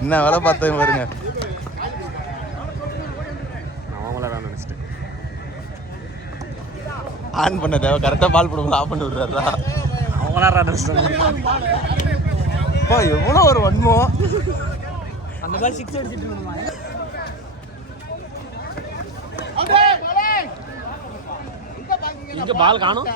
என்ன வேலை பார்த்தேன் பாருங்க. ஆன் பண்ண தேவை கரெக்டாக பால் போடும்போது ஆஃப் பண்ணி விடுறாரா? அப்பா எவ்வளோ ஒரு வன்மம். அந்த பால் 6 அடிச்சிட்டு இருந்தோமா? இங்க பால் காணோம்.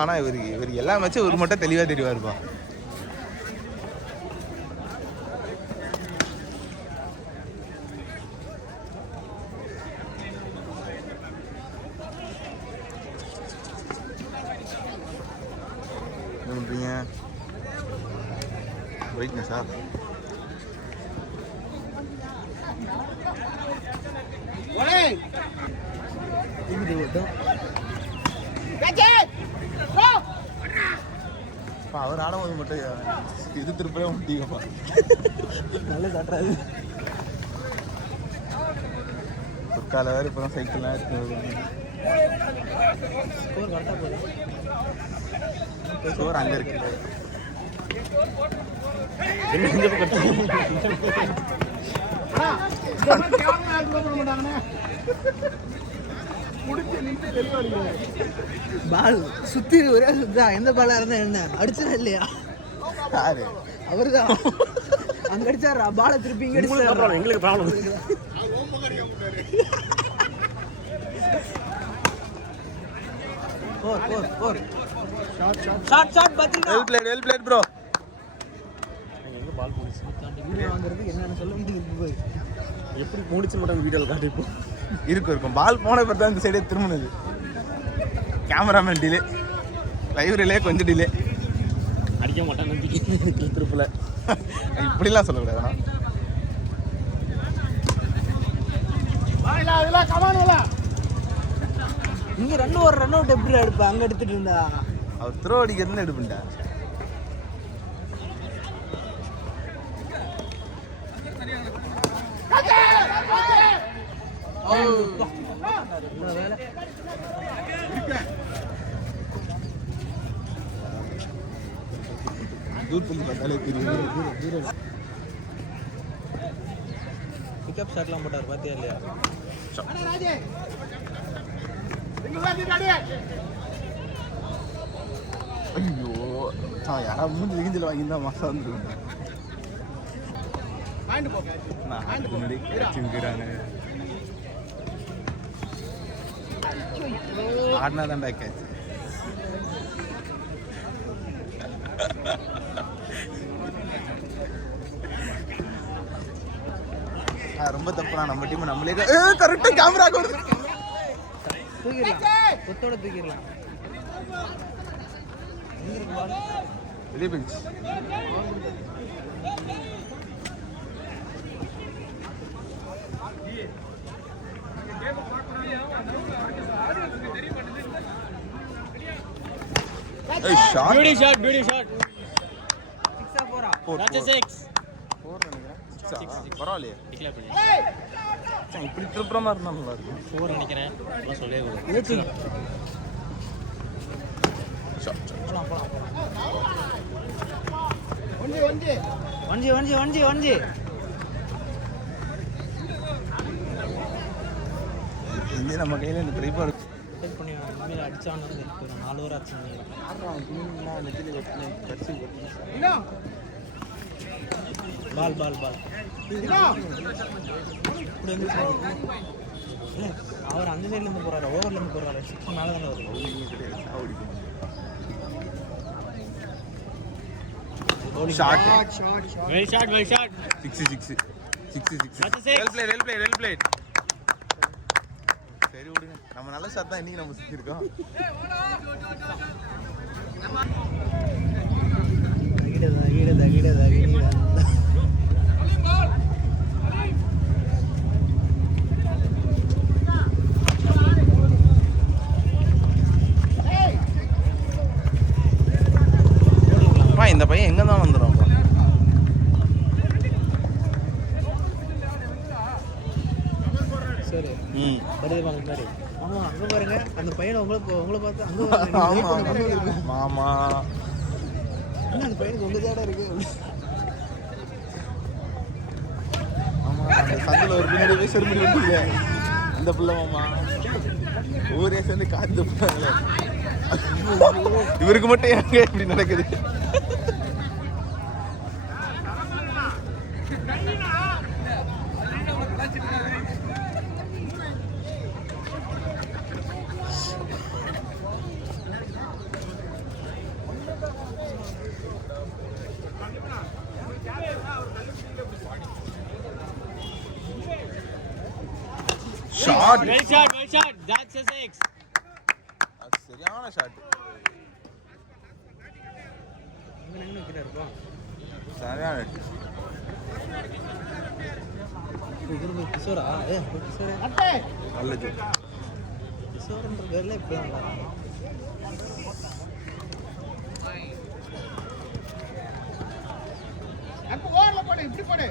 ஆனால் இவருக்கு எல்லா மேட்சும் ஒரு மட்டும் தெளிவாக தெரிவா இருப்பா. என்ன பண்ணுறீங்க? வெயிட்ங்க சார். அவர் ஆடும்போது மட்டும் இது திருப்பவே முடியுங்கப்பா. நல்ல காட்டுறாரு. பொற்கால வேறு இப்போ தான் சைக்கிள்லாம் எடுத்து ஸ்கோர் கரெக்டாக போகுது. ஸ்கோர் அங்கே இருக்கு. பால் சுத்தி ஒரே சுத்தா. எந்த பாலா இருந்தா என்ன அடிச்சா இல்லையா? அவருதான் அங்க அடிச்சாரா பால திருப்பி இங்க அடிச்சாரா? எங்களுக்கு ப்ராப்ளம். ஃபோர் ஷாட் பத்தினா வெல் பிளேட் ப்ரோ. எங்க பால் போடுச்சு வீடியோ வாங்குறது என்னன்னு சொல்ல முடியுது. போய் எப்படி போடுச்சு மட்டும் வீடியோல காட்டிப்போ. இருக்கும் பால் போன பிறகு தான் இந்த சைடே திரும்பினது. கேமராமேன் டிலே, லைவ் ரிலே கொஞ்சம் டிலே. அடிக்க மாட்டான்னு திருப்பல. இப்படிலாம் சொல்லக்கூடாது. இங்க ரன் அவுட் எப்படி எடுப்ப? அங்க எடுத்துட்டு இருந்தா அவர் த்ரோ அடிக்கிறதுன்னு எடுப்புண்டா. தூரத்தில் பார்த்தாலே தெரியும். பிக்கப் ஷாட்லாம் போட்டார் பார்த்தியா இல்லையா? ஐயோ யாராவது மூணு விகிஞ்சில் வாங்கியிருந்தா மாசம் வந்துருவேன். முன்னாடி வச்சுக்கிறாங்க. ஆடினா தான் பேக் ஆச்சு. ரொம்ப தப்புனா நம்ம டீம் நம்மளே கரெக்டா கேமரா தூக்கிடலாம். கொத்தோட தூக்கிடலாம். வெளியே போயிடுச்சு. Beauty shot. 6 or 4? That's a 6. 4 நினைக்கிறேன். பரவாயில்லையே. இப்படி திருப்புறமா இருந்தா நல்லா இருக்கும். 4 நினைக்கிறேன். சொல்லவே கூடாது. வஞ்சி. இங்கே நம்ம கையில் இந்த ட்ரைபால் பண்ணி அடிச்சான்னு 4 ஓவர் ஆச்சு. பால் அவர் அந்த சைட்ல இருந்து போறாரு. ஓவர்ல இருந்து போறாரு. 6 மேல தானே வரும். Well shot. 6. Well played. சரி விடுங்க. நம்ம நல்ல ஷாட் தான் இன்னைக்கு நம்ம சுத்திருக்கோம். வருது மாதிரி. ஆமா அங்க பாருங்க அந்த பையனை உங்களை பார்த்து அங்க மாமா அந்த பையனுக்கு உங்க தேட இருக்கு. ஆமா அந்த சந்தில ஒரு பின்னாடி செருமணி வந்துங்க அந்த பிள்ளை மாமா ஊரே சேர்ந்து காத்து போறாங்க. இவருக்கு மட்டும் எங்க இப்படி நடக்குது? Shot well shot that's a six. சரியான ஷாட். எங்க நிக்கிறா சரியான கிஷோரா நல்லது. கிஷோர்ன்ற பேர்ல இப்பதான் இப்படி போடு.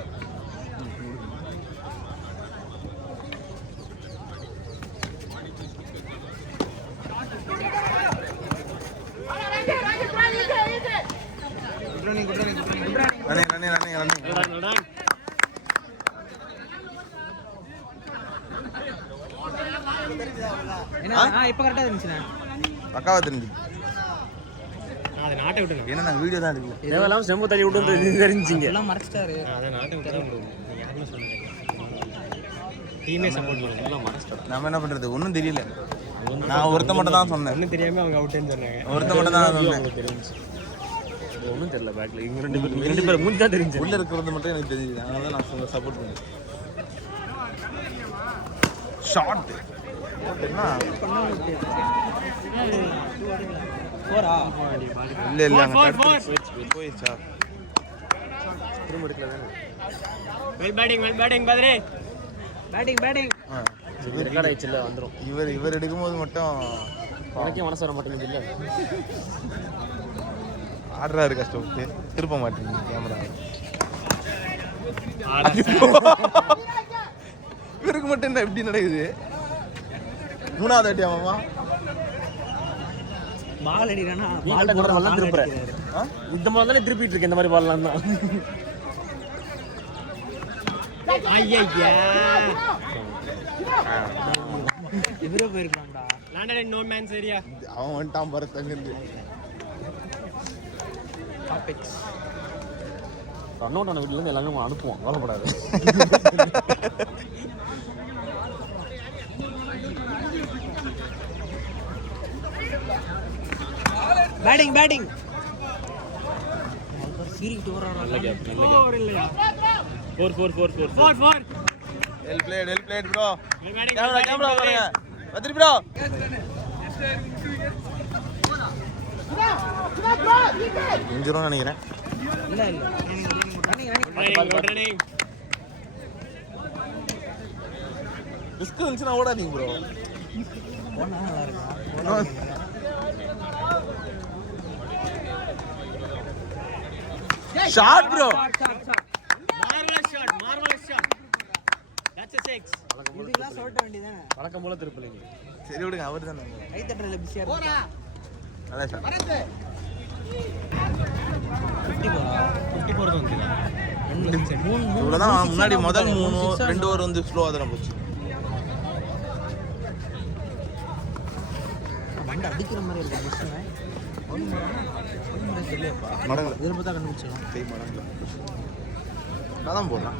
இப்ப கரெக்டா இருந்துச்சுண்ணா. பக்காவா தெரிஞ்சு அதை நாட்டை விட்டுருங்க. ஏன்னா வீடியோ தான் இருக்கு. தேவையில்லாம செம்பு தள்ளி விட்டு தெரிஞ்சிங்க. எல்லாம் மறைச்சிட்டாரு. அதை நாட்டை விட்டு யாருமே சொன்னது டீமே சப்போர்ட் பண்ணுங்க. எல்லாம் மறைச்சிட்டாரு. நம்ம என்ன பண்றது ஒன்றும் தெரியல. நான் ஒருத்த மட்டும் தான் சொன்னேன். ஒன்றும் தெரியாம அவங்க அவுட்டேன்னு சொன்னாங்க. ஒருத்த மட்டும் தான் சொன்னேன். தெரிஞ்சு ஒன்றும் தெரியல பேட்ல. இவங்க ரெண்டு பேரும் மூஞ்சி தான் தெரிஞ்சு. உள்ள இருக்கிறது மட்டும் எனக்கு தெரியுது. அதனால தான் நான் சப்போர்ட் பண்ணேன். ஷாட் என்ன போறா இல்ல இல்ல போயிச்சா திரும்ப எடுக்கல தானே. Well batting Badri batting record ஆயிடுச்சுல வந்துரும். இவர் எடுக்கும்போது மட்டும் உனக்கே மனசு வர மாட்டேங்குது இல்ல. ஆடுறாரு கஷ்டப்பட்டு திருப்ப மாட்டேங்குது கேமரா. இவருக்கு மட்டும் என்ன எப்படி நடக்குது? மூணாவது அடி ஆமாமா பால் அடிக்கிறானா பால் கூட நல்லா திருப்புறேன். இந்த மாதிரி தானே திருப்பிட்டு இருக்கேன். இந்த மாதிரி பால்லாம் தான். ஐயா எதிரே போயிருக்கான்டா. Landed in no man's area. அவன் வந்துட்டான் பாரு தங்கிருந்து. டாபிக்ஸ் ரன் அவுட் ஆன வீட்ல இருந்து எல்லாமே அனுப்புவோம். கவலைப்படாது. பேட்டிங் சீரிக்கிட்டு வரான். நல்ல கேப் இல்லையா? 4 வெல் பிளேட் ப்ரோ. கேமரா பாருங்க. பத்ரி ப்ரோ. இன்ஜுரின்னு நினைக்கிறேன். இல்ல ரன்னிங் ரிஸ்க் இருந்துச்சுன்னா ஓடாதீங்க ப்ரோ. போனா நல்லா இருக்கும். Shot bro. marvelous shot that's a six. இதெல்லாம் சொல்ல வேண்டியதானே. வழக்கம் போல திருப்பலிங்க. சரி விடுங்க அவர் தானே. கை தட்டறல பிஸியா இருக்கு. நல்ல ஷாட். 50 போறது வந்துடா. இவ்வளவுதான். முன்னாடி முதல் 3 2 ஓவர் வந்து ஸ்லோவா தான் போச்சு. வண்டி அடிக்கிற மாதிரி இருக்கு மிஷின். மடங்கல இதில் பார்த்தா கண்டுபிடிச்சலாம். கை மடங்கல அதான் போடலாம்.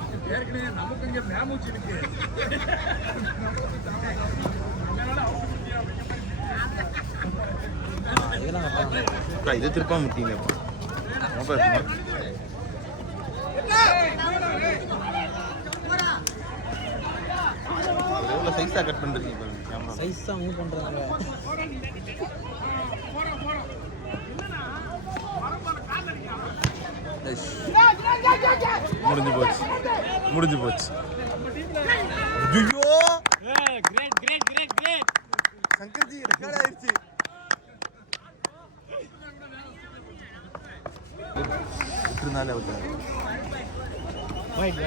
இதெல்லாம் இது திருப்பா முட்டிங்க. எவ்வளோ சைஸாக கட் பண்ணுறீங்க பாருங்க. கேமரா சைஸாக மூவ் பண்ணுறாங்க. முடிஞ்சு போச்சு. ஐயோ கிரேட் சங்கர்ஜி ரெக்கார்ட் ஆயிடுச்சு. விட்டுருந்தாலே விட்டாரு. வைட்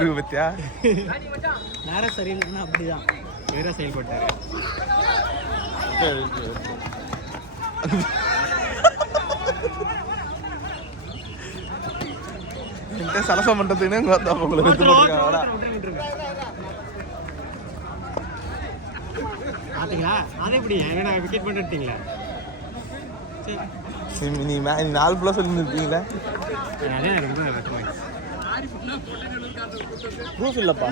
இவருக்கு பத்தியா நேரம் சரியில்லைன்னா அப்படிதான் வேற செயல்பட்டாரு. என்கிட்ட சலசம் பண்றதுக்குன்னு உங்களை எடுத்து போட்டுருக்காங்க. பாத்தீங்களா அதை எப்படி என்ன விக்கெட் பண்ணிட்டீங்களா? நீ 4 பிள்ளை சொல்லி இருப்பீங்களா? அதே ரொம்ப வெக்கமாயிடுச்சு. ப்ரூஃப் இல்லப்பா.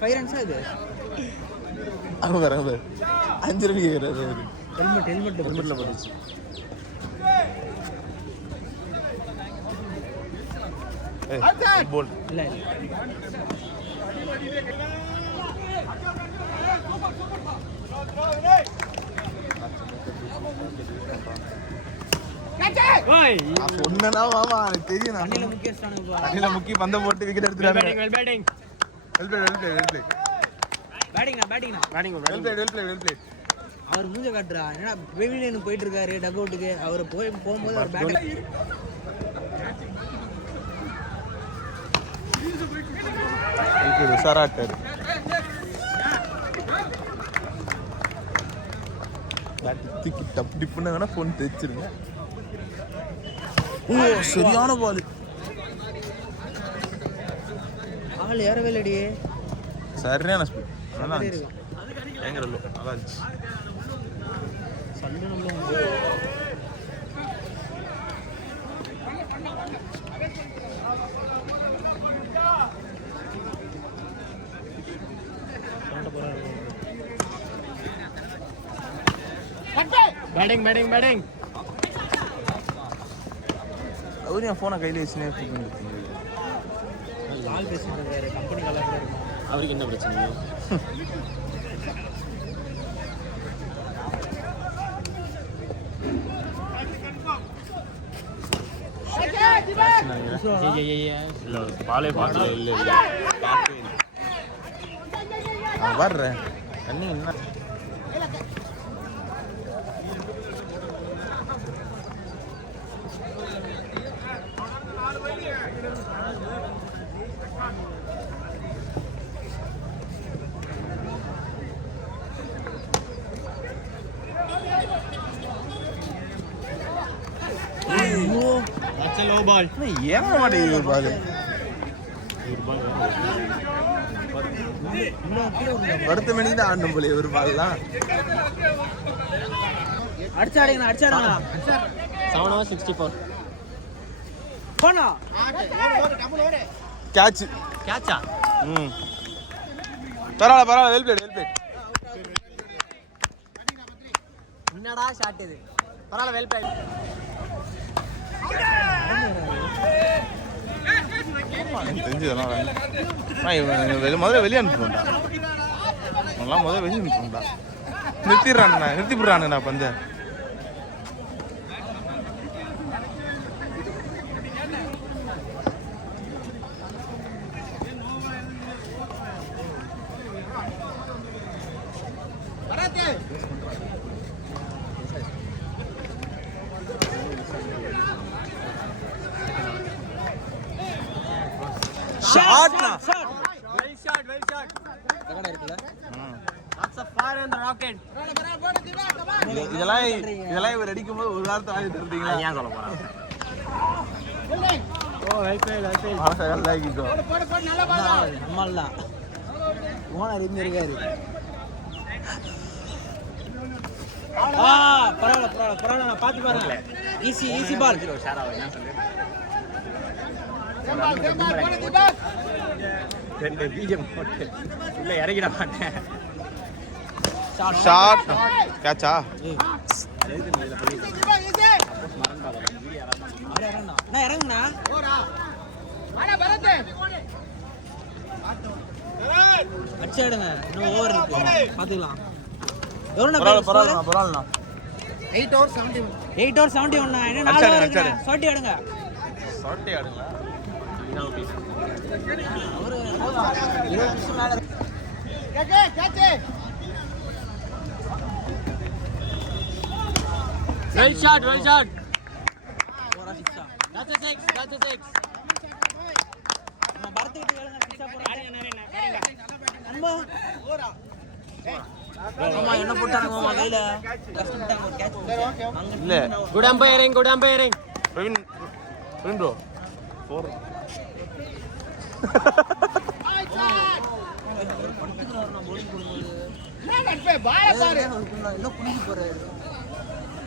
5 ரன்ஸா இது? அவங்க வராங்க 5 ரன் கேக்குறாரு. ஹெல்மெட்ல போட்டுச்சு. போல் இல்ல சொன்னா மாமா எனக்கு தெரியும். தண்ணில முக்கிய வச்சிட்டானுங்க. தண்ணில முக்கி பந்த போட்டு விக்கெட் எடுத்துட்டாங்க. பேட்டிங் அவர் மூஞ்ச காட்டுறா. என்னடா பெவிலியனுக்கு போயிட்டு இருக்காரு டக் அவுட்டுக்கு. அவர் போகும்போது அவர் பேட்டிங் உஷாராட்டாரு. தூக்கி டப் டிப்புன்னு போன் தேய்ச்சிருங்க. ஓ சரியான பால். ஆள் ஏறவே இல்லடி. சரியான ஸ்பீட். நல்லா இருந்துச்சு. பயங்கர லோ. நல்லா இருந்துச்சு. சண்டை நம்மள பேட்டிங் அவரு என் போனை கையில் வச்சுனே கால் பேசிட்டு இருக்காரு. கம்பெனி காலாக இருக்கும். அவருக்கு என்ன பிரச்சனை? பாலே பார்க்கல. இல்லை வர்றேன் தண்ணி என்ன லோ பால். ஏன் மாட்டேங்குது பால்? வருத்த மணிக்கு தான் ஆடணும் போல ஒரு பால்லாம். அடிச்சாடுங்கண்ணா 64 போனா கேட்ச். கேட்சா? பரவாயில்ல வெல் பிளேட். என்னடா ஷாட் இது? பரவாயில்ல வெல் பிளேட். தெரிஞ்சதெல்லாம் முதல்ல வெளியே அனுப்புறோம்டா. முதல்ல வெளியே அனுப்புறோம்டா. நிறுத்தி விடுறானுண்ணா பந்த. ஷாட்னா வெல் ஷாட் தகடா இருக்குல. that's a fire and the rocket. இதெல்லாம் இவர் அடிக்கும்போது ஒரு வாரத்தை ஆகி தருவீங்களா? ஏன் சொல்ல போறான்? Oh well played. ஆகிக்கோ. நம்மள ஓனர் இங்க இருக்காரு. பரவாயில்ல நான் பாத்து பாருங்க. Easy ball. ரெண்டு பிஜிஎம் போட்டு உள்ள இறங்கிட மாட்டேன். ஷாட் கேட்சா? நான் இறங்குண்ணா. அடிச்சாடுங்க. இன்னும் ஓவர் இருக்கு. பாத்துக்கலாம். பரவாயில்ல 8 hours 71. என்ன 4 hours சாட்டி ஆடுங்க. அவரு 20 நிமிஷம் மேல வெல் ஷாட். ஓரா 6. That's a six. ஆமா என்ன போட்டாங்க மாமா கையில கஷ்டப்பட்டாங்க ஒரு கேட்ச் இல்ல குட் அம்பையரிங் பிரவீன் ப்ரோ 4 படுத்துக்கிறாரு நான் bowling போடும்போது என்ன குளிக்க போறாரு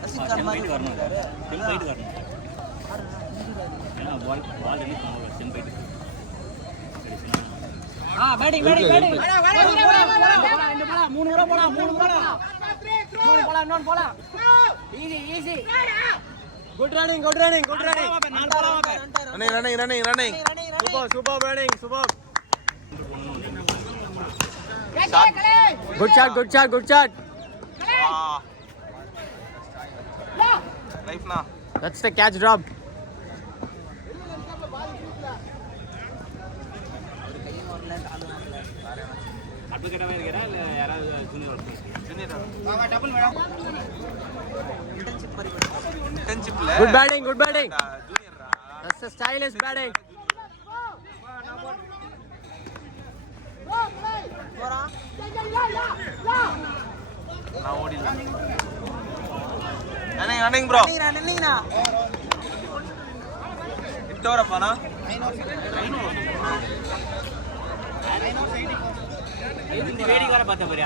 ரசிகர் மாதிரி வரணும் போயிட்டு வரணும் பால் என்ன பண்ணுவாங்க சென் போயிட்டு பேட்டிங் மூணு முறை போடா இன்னொன்னு போடா easy good running running super running super good shot லைஃப்னா that's the catch drop அட்வொகேட்டாவே இருக்கறா இல்ல யாராவது ஜூனியர் டபுள் மேடம் இன்டர்ன்ஷிப்ல good batting ஜூனியர்ரா that's the stylish batting நான் ஓடிடலாம் ரன்னிங் ப்ரோ ரன்னிங்னா இட்டோரப்பானா வேடிக்கை வர பார்த்த பாரு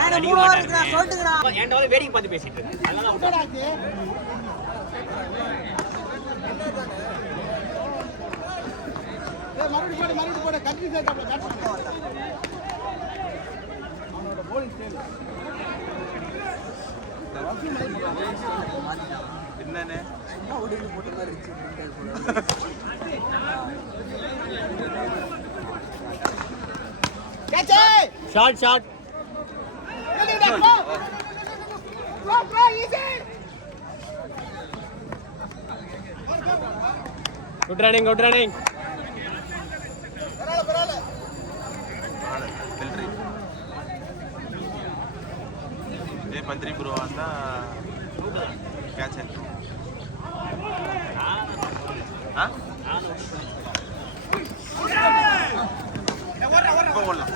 சொல்லுங்கடா ஏன்டா வேடிக்கை பார்த்து பேசிட்டு இருக்கு அதனால மறுபடியும் போட கன்ஃபியூஸ் ஆயிட்டாப்ல அவனோட bowling ஸ்டைல் என்னன்னு சும்மா ஓடிட்டு போட்ட மாதிரி இருந்துச்சு shot good running Badri bro வந்தா கேட்ச் ஓடலாம்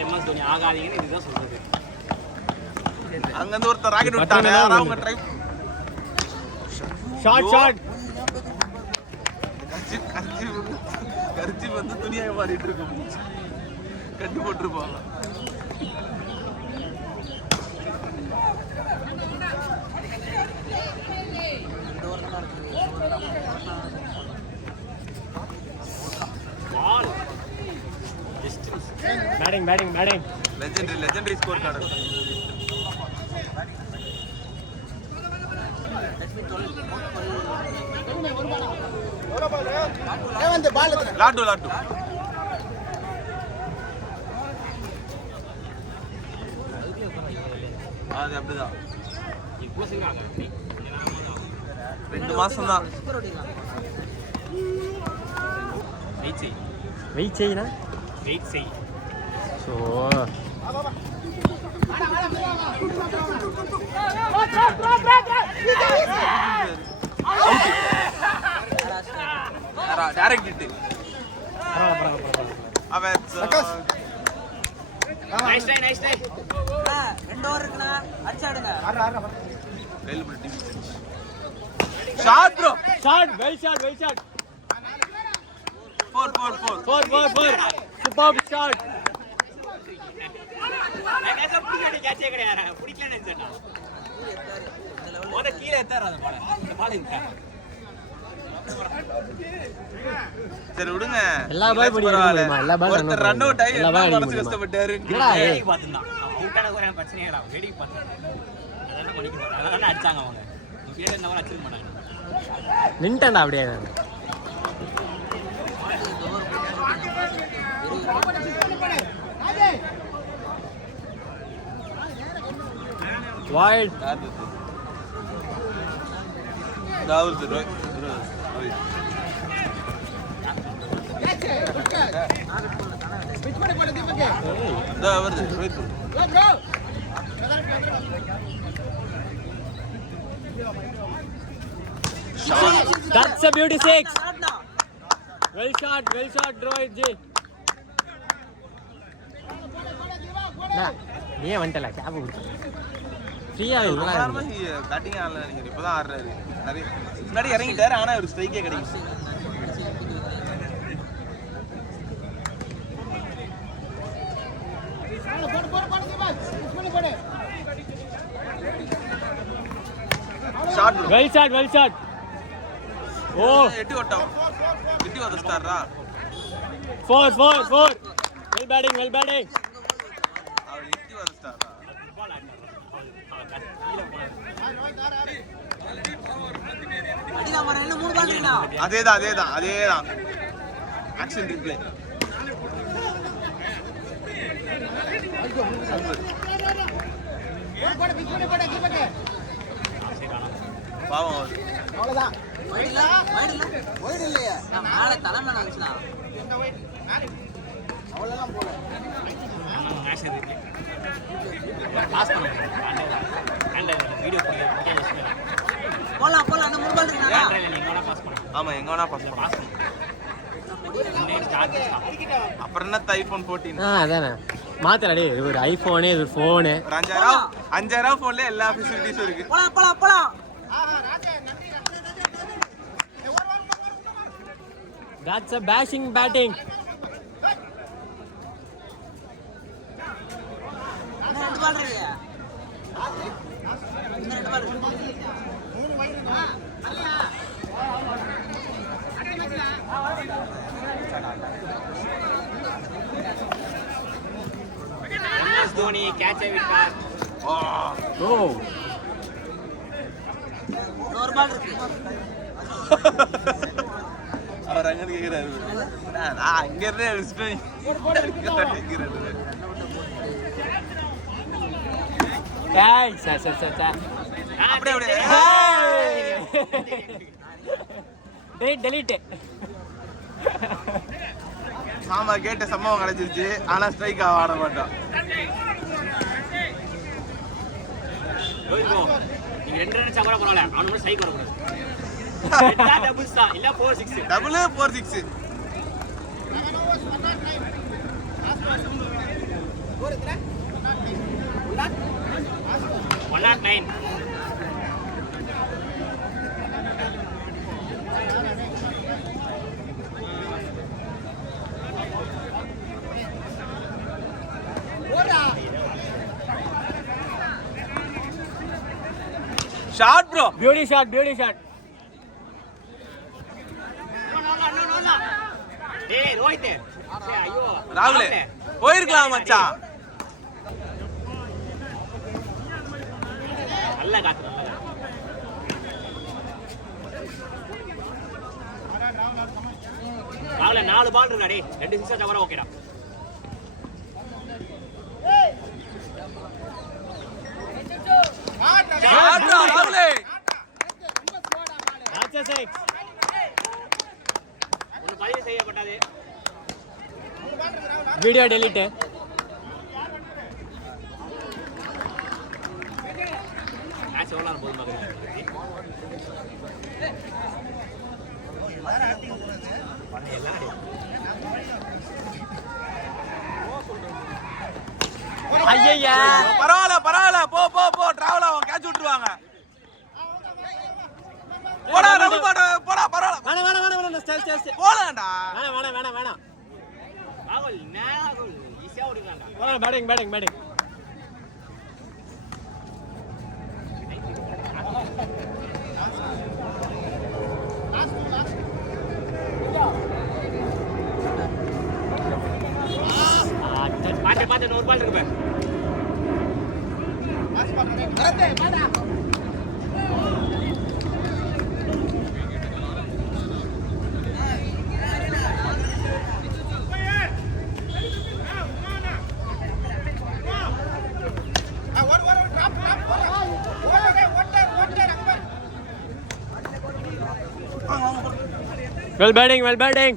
எம்எஸ் தோனி ஆகாதீங்கன்னு இதுதான் சொல்றது அங்கிருந்து ஒருத்தர் ராக்கெட் விட்டாங்க அவங்க ட்ரை ஷாட் கரிச்சி வந்து துணியாக மாறிட்டு இருக்கும் கட்டு போட்டுருப்பாங்க batting legendary score card lot அது அப்படிதான் 2 மாசம் தான் வெயிட் செய் ஸோ டைரக்ட் ஹிட் அவன் நைஸ் டே 2 ஓவர் இருக்குனா அடிச்சாடுங்க shot bro well shot 4 super shot நான் கேட்சே கிடையாது பிடிக்கலன்னு நினைச்சேன் ஓட கீழே ஏத்தாரு அந்த பால் சரி விடுங்க எல்லா பால் படிக்கிறோம் எல்லா பால் ஒருத்தர் ரன் அவுட் ஆகி எல்லா மனசு கஷ்டப்பட்டாரு வேடிக்கை பார்த்துதான் அவுட்டான ஒரு பிரச்சனையே இல்ல வேடிக்கை பார்த்து அதெல்லாம் பண்ணிக்கணும் அதனால அடிச்சாங்க அவங்க கீழே என்ன அடிச்சிருக்க மாட்டாங்க நின்ட்டேன்டா அப்படியே Wide. That was right. That's a beauty six. Well shot, Rohit ji. நீ வந்துட்டல கேப் கொடுத்து ஃப்ரீயா பேட்டிங் ஆடல நினைக்கிறேன். இப்பதான் ஆடுறாரு. நிறைய முன்னாடி இறங்கிட்டாரு. ஆனா ஒரு ஸ்ட்ரைக்கே கிடைக்கும். well shot. Oh, எட்டி ஓட்டம். எட்டி வதஸ்டாரா. 4. Well batting. அவர் எட்டி வதஸ்டாரா. அதேதான் ஆக்ஷன் ரிப்ளே. பாவம் அவர். அவ்வளவுதான். வைட் இல்லையா? நான் மேல தலைமை நினைச்சனா. அவ்வளவுதான் போல. Action replay. பாஸ் பண்ணு. அண்ட் வீடியோ போலாம் அந்த மூணு பால் இருக்குடா. ஆமா எங்க வேணா பாஸ் பண்ணலாம். அப்புறம் என்ன ஐபோன் 14. அதானே மாத்தடா டேய். இது ஒரு ஐபோன், இது ஒரு ஃபோன். 5000 ஃபோன்ல எல்லா ஃபெசிலிட்டிஸும் இருக்கு. போலாம். That's a bashing batting. ரெண்டு பால் இருக்கு. ரெண்டு பால். மூணு வைட் இருக்கா? MS Dhoni catch விட்டார். ஓ ஒரு பால் இருக்கு. அவர் அங்க கேக்குறாரு. நான் அங்க இருந்தே விஸ்ட் ஏய் ச அப்படியே டேய் delete. ஆமா கேட்ட சம்பவம் கிடைச்சிருச்சு. ஆனா ஸ்ட்ரைக் ஆட மாட்டோம். நீங்க 2 ரன் அடிச்சா கூட பரவாயில்லை. அவன மட்டும் ஸ்ட்ரைக் வரக்கூடாது. டபுள் ஸ்டார் இல்ல 4-6. டபுள் 4-6. ஒரு இருக்கா? 109. Shot bro. Beauty shot. டேய் ரோஹித். ஐயோ ராகுல் போயிருக்கலாம் மச்சான். நல்ல காத்து. ராகுல் 4 பால் இருக்கா டேய். 2 சிக்ஸ் அடிச்சா கூட ஓகேடா. ஷாட் ப்ரோ ராகுல். That's a six. ஒரு பதிவு செய்யப்பட்டது. Video delete. மேட்ச் ஓடலாம் போது மகன். ஐயா பரவாயில்ல போ டிராவல் ஆகும். கேட்ச் விட்டுருவாங்க. போடா டபுள் போடா பரவாயில்ல. வேணாம் ஸ்டைல் போலாம்டா. வேணாம் ராகுல் ராகுல் ஈஸியா ஓடிடலாம்டா. பேட்டிங். பாத்து ஒரு பால் இருக்கு. Well batting.